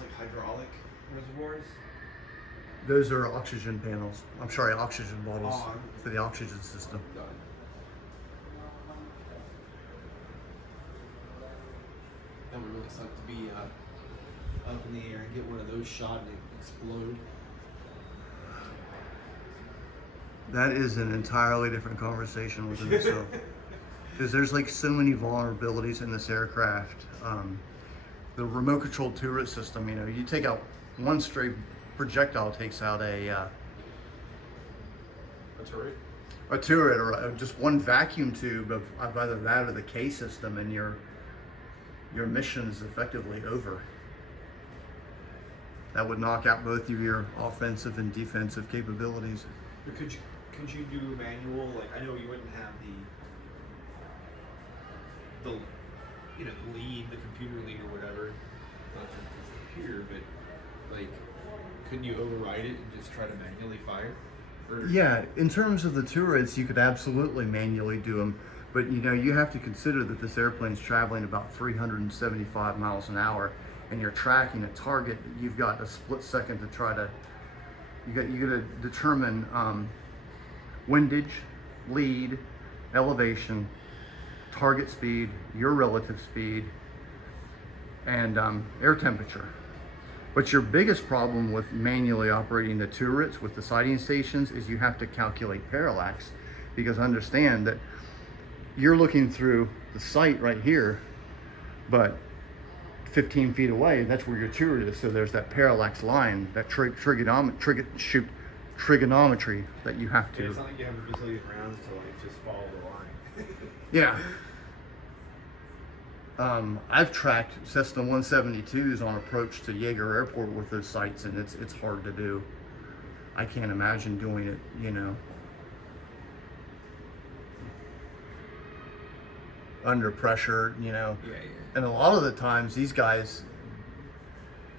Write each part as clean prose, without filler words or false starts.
like hydraulic reservoirs? Those are oxygen panels. I'm sorry, oxygen bottles Oh, for the oxygen system. got it. That would really suck to be up in the air and get one of those shot and it explode. That is an entirely different conversation within itself. Because there's like so many vulnerabilities in this aircraft. The remote controlled turret system, you know, you take out one stray projectile, takes out a turret? A turret, or just one vacuum tube of either that or the K system, and your mission is effectively over. That would knock out both of your offensive and defensive capabilities. Or could you do manual? Like, I know you wouldn't have the lead, the computer lead or whatever, not the computer, but like, couldn't you override it and just try to manually fire? Or... Yeah, in terms of the turrets, you could absolutely manually do them, but you know, you have to consider that this airplane's traveling about 375 miles an hour, and you're tracking a target. You've got a split second to try to, you got to determine windage, lead, elevation, target speed, your relative speed, and air temperature. But your biggest problem with manually operating the turrets with the sighting stations is you have to calculate parallax, because understand that you're looking through the sight right here, but 15 feet away, that's where your turret is. So there's that parallax line, that trigonometry that you have to. Yeah, it's not like you have a bazillion rounds to like just follow the line. Yeah. I've tracked Cessna 172s on approach to Yeager Airport with those sights, and it's hard to do. I can't imagine doing it, you know, under pressure, you know. Yeah. And a lot of the times, these guys,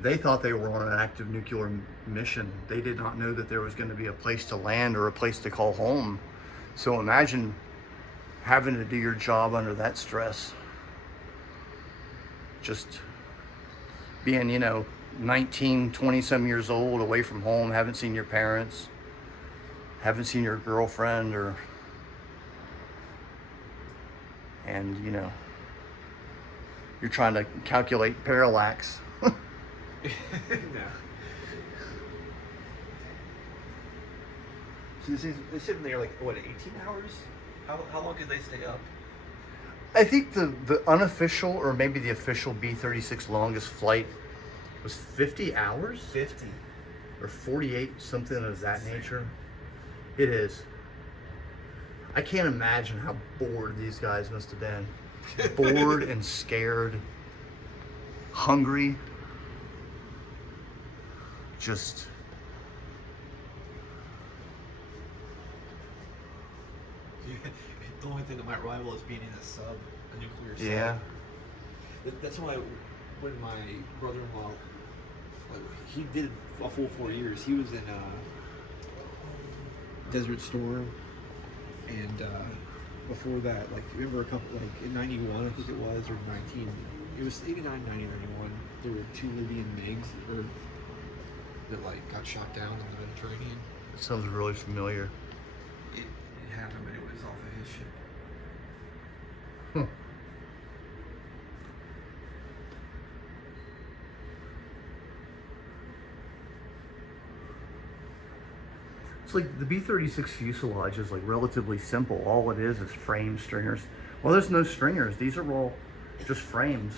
they thought they were on an active nuclear mission. They did not know that there was going to be a place to land or a place to call home. So imagine having to do your job under that stress. Just being, you know, 19, 20 some years old, away from home, haven't seen your parents, haven't seen your girlfriend, and you know, you're trying to calculate parallax. No. So they're sitting there like, what, 18 hours? How long did they stay up? I think the unofficial, or maybe the official B-36 longest flight was 50 hours? 50. Or 48, something of that nature. It is. I can't imagine how bored these guys must have been. Bored and scared, hungry, just... The only thing that might rival is being in a sub, a nuclear sub. Yeah. That's why when my brother-in-law, he did a full 4 years. He was in Desert Storm, and before that, like, remember a couple, like in 91, I think it was, or 19, it was 89, 90, 91, there were 2 Libyan MiGs that like got shot down in the Mediterranean. That sounds really familiar. It happened, but it was off of his ship. Huh. It's like the B-36 fuselage is like relatively simple. All it is frame stringers. Well, there's no stringers. These are all just frames,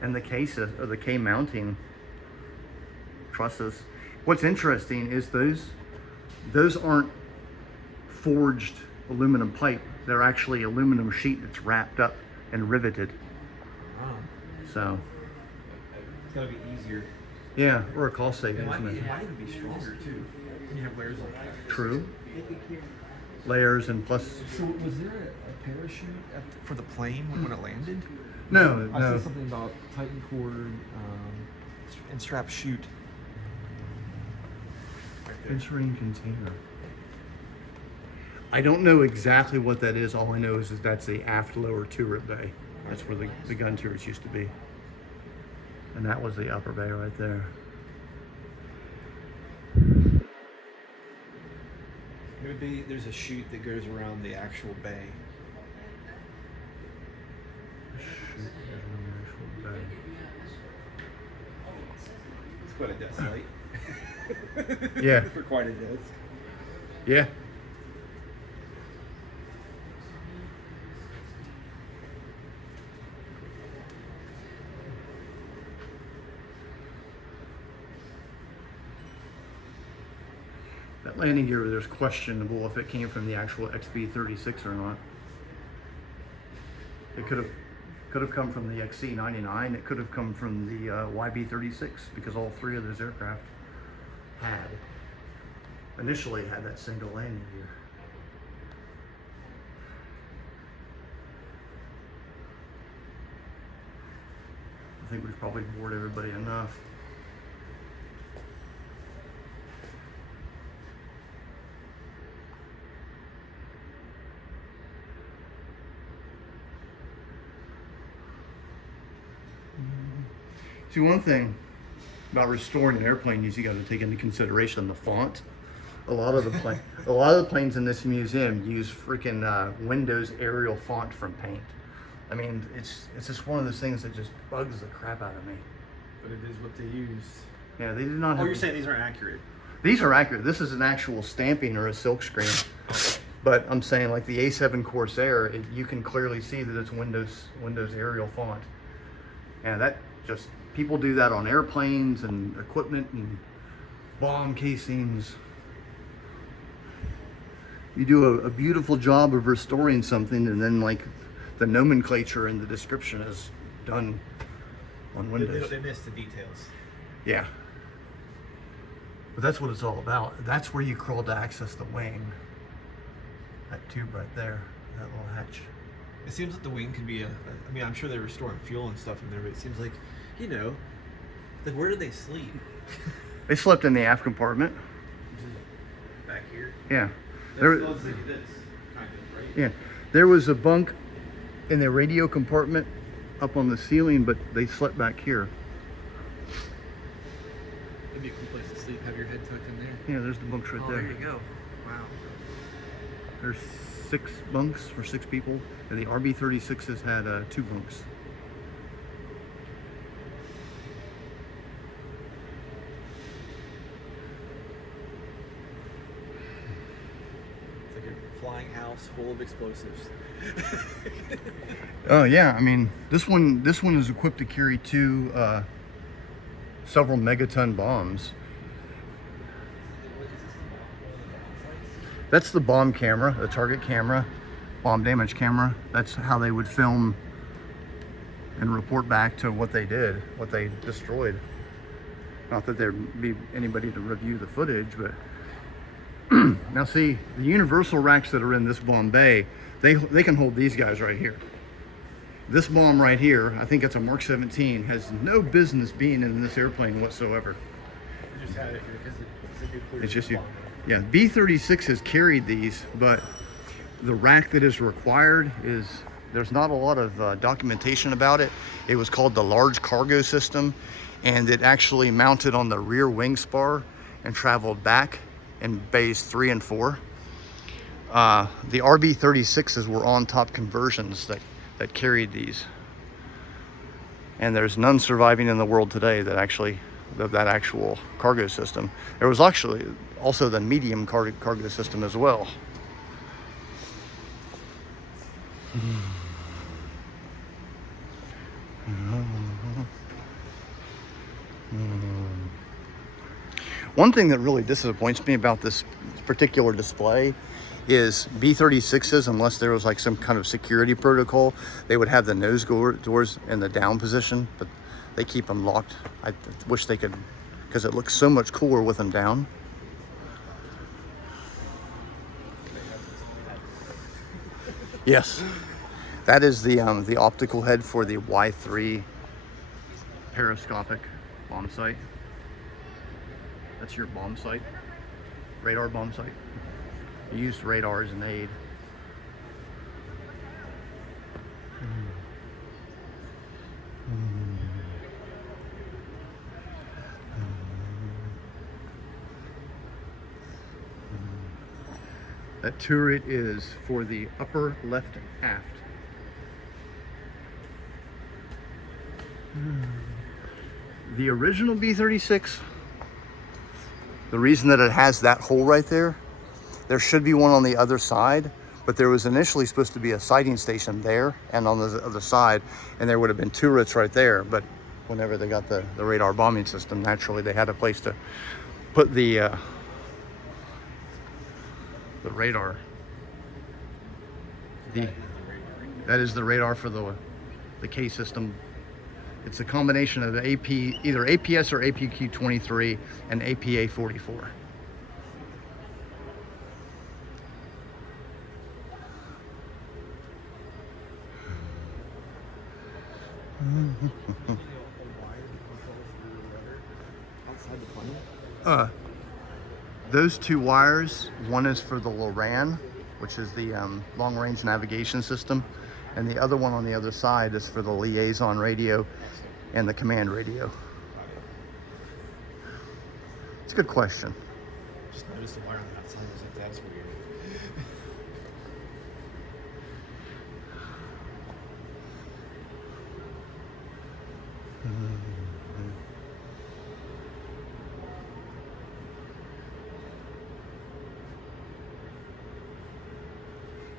and the cases, or the K mounting trusses. What's interesting is those aren't forged aluminum pipe. They're actually aluminum sheet that's wrapped up and riveted. Wow. So It's gotta be easier. yeah, or a cost saving, It might isn't it? even be stronger too. When you have layers like that. True. Layers, and plus. So was there a parachute for the plane when it landed? No, I no. saw something about Titan cord and strap chute. Entering container. I don't know exactly what that is. All I know is that's the aft lower turret bay. That's where the gun turrets used to be. And that was the upper bay right there. Maybe there's a chute that goes around the actual bay. It's quite a desk light. Yeah. For quite a desk. Yeah. That landing gear there's questionable if it came from the actual XB-36 or not. It could have come from the XC-99. It could have come from the YB-36 because all three of those aircraft initially had that single landing gear. I think we've probably bored everybody enough. See, one thing about restoring an airplane is you got to take into consideration the font. A lot of the planes in this museum use freaking Windows Arial font from paint. I mean, it's just one of those things that just bugs the crap out of me. But it is what they use. Yeah, they do not have. Oh, you're saying these aren't accurate? These are accurate. This is an actual stamping or a silk screen. But I'm saying like the A7 Corsair, you can clearly see that it's Windows Arial font. And that just, people do that on airplanes and equipment and bomb casings. You do a beautiful job of restoring something, and then like the nomenclature and the description is done on Windows. They miss the details. Yeah. But that's what it's all about. That's where you crawl to access the wing. That tube right there, that little hatch. It seems like the wing could be I mean, I'm sure they're restoring fuel and stuff in there, but it seems like, you know, like where did they sleep? They slept in the aft compartment. Back here? Yeah. That's like this, kind of, right? Yeah. There was a bunk in the radio compartment up on the ceiling, but they slept back here. It'd be a cool place to sleep, have your head tucked in there. Yeah, there's the bunks right there. There you go. Wow. There's 6 bunks for 6 people, and the RB-36s had 2 bunks. It's like a flying house full of explosives. Oh yeah, I mean this one is equipped to carry 2 several megaton bombs. That's the bomb camera, the target camera, bomb damage camera. That's how they would film and report back to what they did, what they destroyed. Not that there'd be anybody to review the footage, but now see, the universal racks that are in this bomb bay, they can hold these guys right here. This bomb right here, I think it's a Mark 17, has no business being in this airplane whatsoever. You just had it here because it's a nuclear It's just you. bomb. Yeah, B-36 has carried these, but the rack that is required is, there's not a lot of documentation about it. It was called the large cargo system, and it actually mounted on the rear wing spar and traveled back in bays 3 and 4. The RB-36s were on top conversions that carried these. And there's none surviving in the world today that actually, that actual cargo system. There was actually also the medium cargo system as well. One thing that really disappoints me about this particular display is B-36s, unless there was like some kind of security protocol, they would have the nose doors in the down position, but they keep them locked. I wish they could, because it looks so much cooler with them down. Yes, that is the optical head for the Y3 periscopic bomb sight. That's your bomb sight, radar bomb sight. You use radar as an aid. That turret is for the upper left and aft. The original B-36, the reason that it has that hole right there, there should be one on the other side, but there was initially supposed to be a sighting station there and on the other side, and there would have been turrets right there. But whenever they got the radar bombing system, naturally they had a place to put the radar. That is the radar for the K system. It's a combination of the either APS or APQ-23 and APA-44. Those two wires, one is for the LORAN, which is the long-range navigation system, and the other one on the other side is for the liaison radio and the command radio. It's a good question. Just noticed the wire on the outside. I was like, that's weird.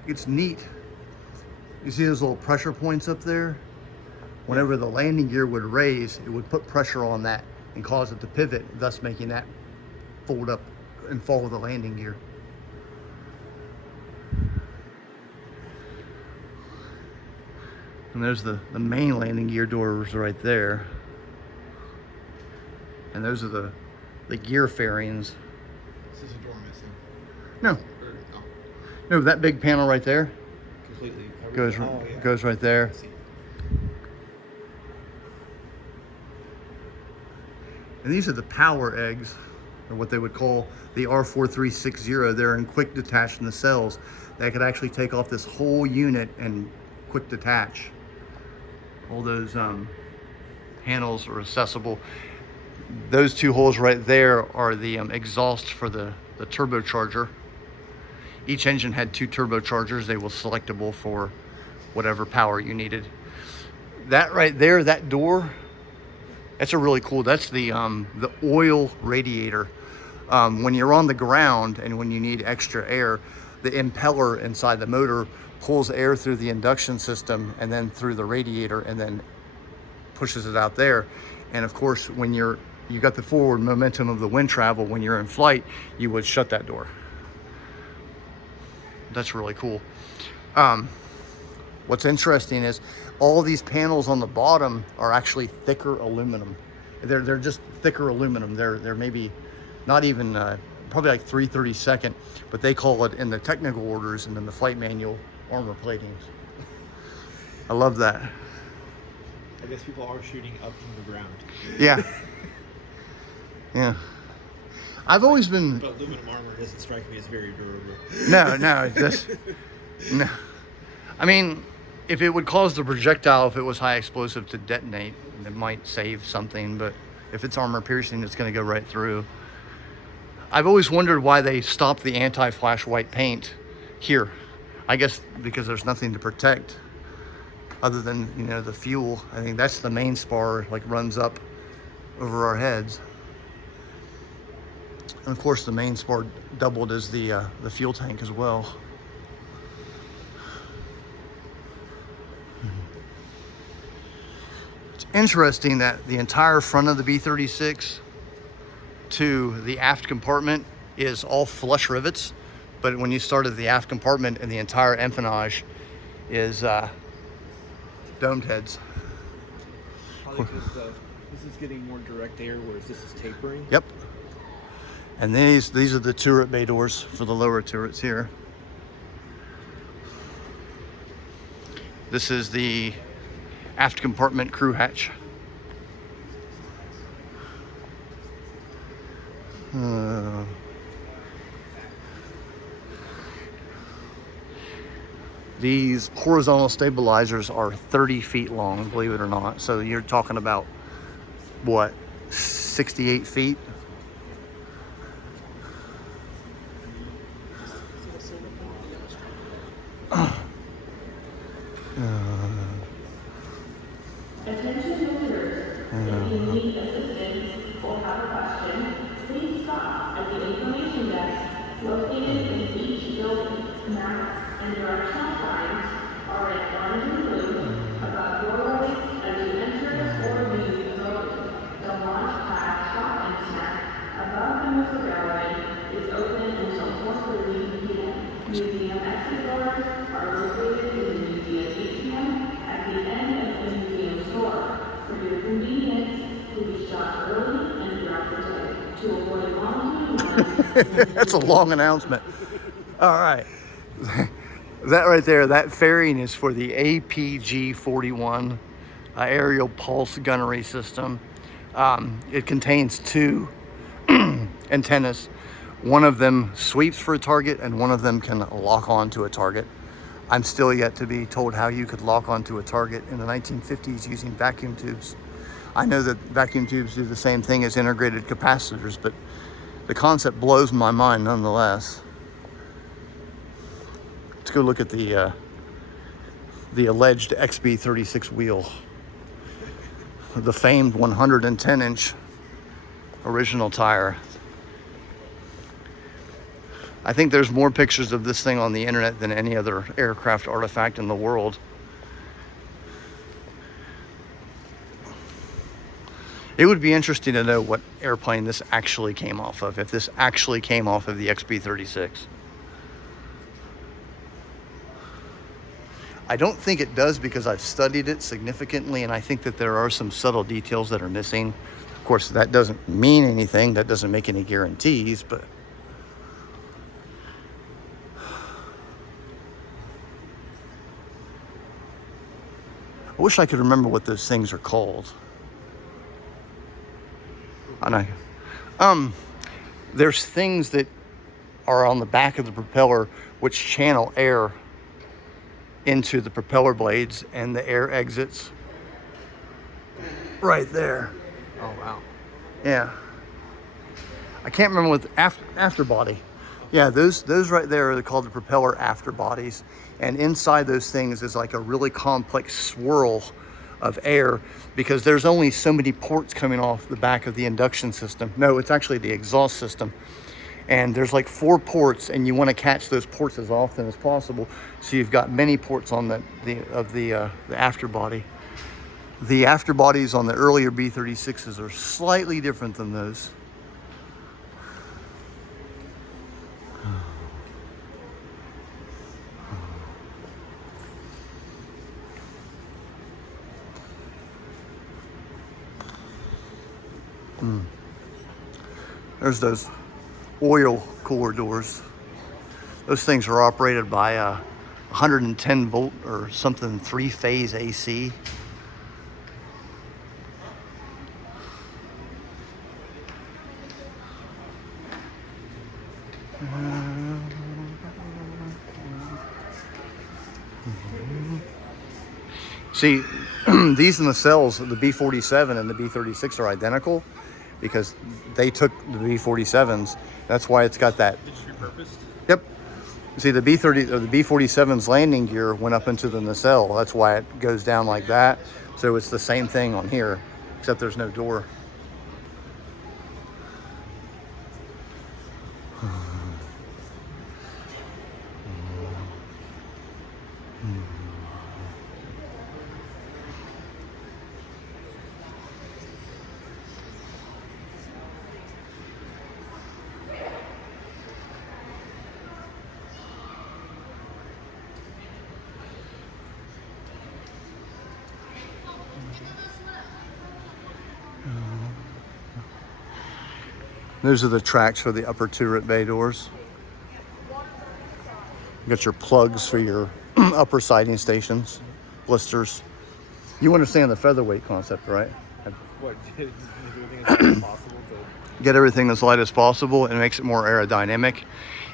It's neat. You see those little pressure points up there? Whenever the landing gear would raise, it would put pressure on that and cause it to pivot, thus making that fold up and follow the landing gear. And there's the main landing gear doors right there. And those are the gear fairings. This is a door missing. No. No, that big panel right there Completely goes yeah. goes right there. I see. And these are the power eggs, or what they would call the R4360. They're in quick detach nacelles that could actually take off this whole unit and quick detach. All those panels are accessible. Those two holes right there are the exhaust for the turbocharger. Each engine had 2 turbochargers. They were selectable for whatever power you needed. That right there, that door, that's a really cool, that's the oil radiator. When you're on the ground and when you need extra air, the impeller inside the motor pulls air through the induction system and then through the radiator and then pushes it out there. And of course, when you got the forward momentum of the wind travel, when you're in flight, you would shut that door. That's really cool. What's interesting is all these panels on the bottom are actually thicker aluminum. They're just thicker aluminum. They're maybe not even probably like 3/32, but they call it in the technical orders and in the flight manual armor platings. I love that. I guess people are shooting up from the ground. Yeah. Yeah. I've always been. But aluminum armor doesn't strike me as very durable. No, no. I mean, if it would cause the projectile, if it was high explosive, to detonate, it might save something. But if it's armor piercing, it's going to go right through. I've always wondered why they stopped the anti-flash white paint here. I guess because there's nothing to protect other than, you know, the fuel. I think that's the main spar, like runs up over our heads. And of course, the main spar doubled as the fuel tank as well. It's interesting that the entire front of the B-36 to the aft compartment is all flush rivets, but when you start at the aft compartment and the entire empennage is domed heads. Probably because this is getting more direct air, whereas this is tapering. Yep. And these are the turret bay doors for the lower turrets here. This is the aft compartment crew hatch. These horizontal stabilizers are 30 feet long, believe it or not. So you're talking about, what, 68 feet? directional signs are at orange and blue above doorways as you enter or leave the building. The launch pad stop and snack above the missile gallery is open until 4:30 p.m. Museum exit doors are located in the museum atrium at the end of the museum store. For your convenience, please shop early and throughout the day to avoid long queues. That's a long announcement. All right. That right there, that fairing is for the APG-41 aerial pulse gunnery system. It contains two antennas. One of them sweeps for a target and one of them can lock onto a target. I'm still yet to be told how you could lock onto a target in the 1950s using vacuum tubes. I know that vacuum tubes do the same thing as integrated capacitors, but the concept blows my mind nonetheless. Let's go look at the alleged XB-36 wheel. The famed 110-inch original tire. I think there's more pictures of this thing on the internet than any other aircraft artifact in the world. It would be interesting to know what airplane this actually came off of, if this actually came off of the XB-36. I don't think it does because I've studied it significantly, and I think that there are some subtle details that are missing. Of course, that doesn't mean anything. That doesn't make any guarantees, but I wish I could remember what those things are called. I know. There's things that are on the back of the propeller which channel air into the propeller blades, and the air exits right there. Oh, wow. Yeah. I can't remember what the afterbody. Yeah, those right there are called the propeller afterbodies. And inside those things is like a really complex swirl of air because there's only so many ports coming off the back of the induction system. No, it's actually the exhaust system. And there's like 4 ports, and you want to catch those ports as often as possible. So you've got many ports on the afterbody. The afterbodies on the earlier B-36s are slightly different than those. There's those oil cooler doors. Those things are operated by a 110 volt or something 3-phase AC. See, these nacelles, the B-47 and the B-36 are identical because they took the B-47s. That's why it's got that. It's repurposed? Yep. See, the B-47's landing gear went up into the nacelle. That's why it goes down like that. So it's the same thing on here, except there's no door. Those are the tracks for the upper turret bay doors. You got your plugs for your upper siding stations, blisters. You understand the featherweight concept, right? What? Everything as possible to... Get everything as light as possible and makes it more aerodynamic.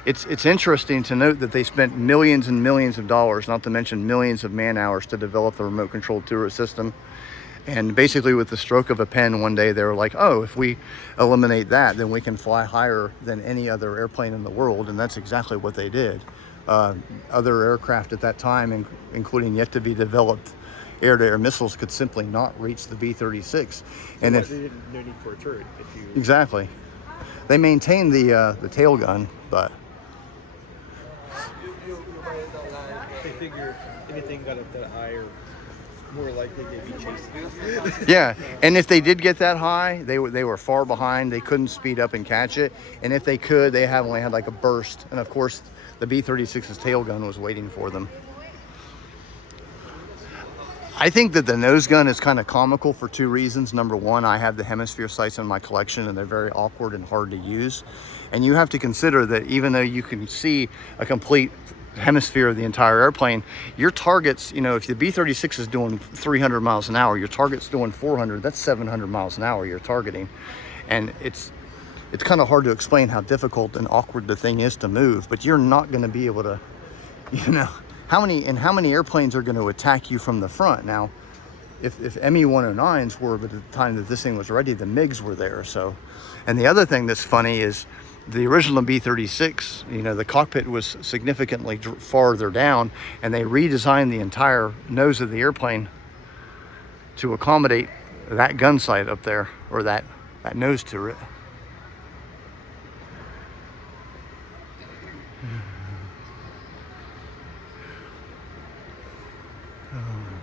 It's interesting to note that they spent millions and millions of dollars, not to mention millions of man hours, to develop the remote controlled turret system. And basically with the stroke of a pen one day, they were like, oh, if we eliminate that, then we can fly higher than any other airplane in the world. And that's exactly what they did. Other aircraft at that time, including yet to be developed air-to-air missiles, could simply not reach the B-36. And so if they didn't, no need for a turret. If you... Exactly. They maintained the tail gun, but... figure if anything got up that high, or more likely they'd be chasing. Yeah, and if they did get that high, they were far behind. They couldn't speed up and catch it. And if they could, they only had like a burst. And of course, the B-36's tail gun was waiting for them. I think that the nose gun is kind of comical for two reasons. Number one, I have the hemisphere sights in my collection, and they're very awkward and hard to use. And you have to consider that even though you can see a complete hemisphere of the entire airplane, your targets, you know, if the B-36 is doing 300 miles an hour, your target's doing 400, that's 700 miles an hour you're targeting. And it's kind of hard to explain how difficult and awkward the thing is to move, but you're not going to be able to, you know, how many airplanes are going to attack you from the front? Now, if ME-109s were, but at the time that this thing was ready, the MiGs were there. So, and the other thing that's funny is the original B-36, you know, the cockpit was significantly farther down, and they redesigned the entire nose of the airplane to accommodate that gun sight up there, or that nose turret. Oh.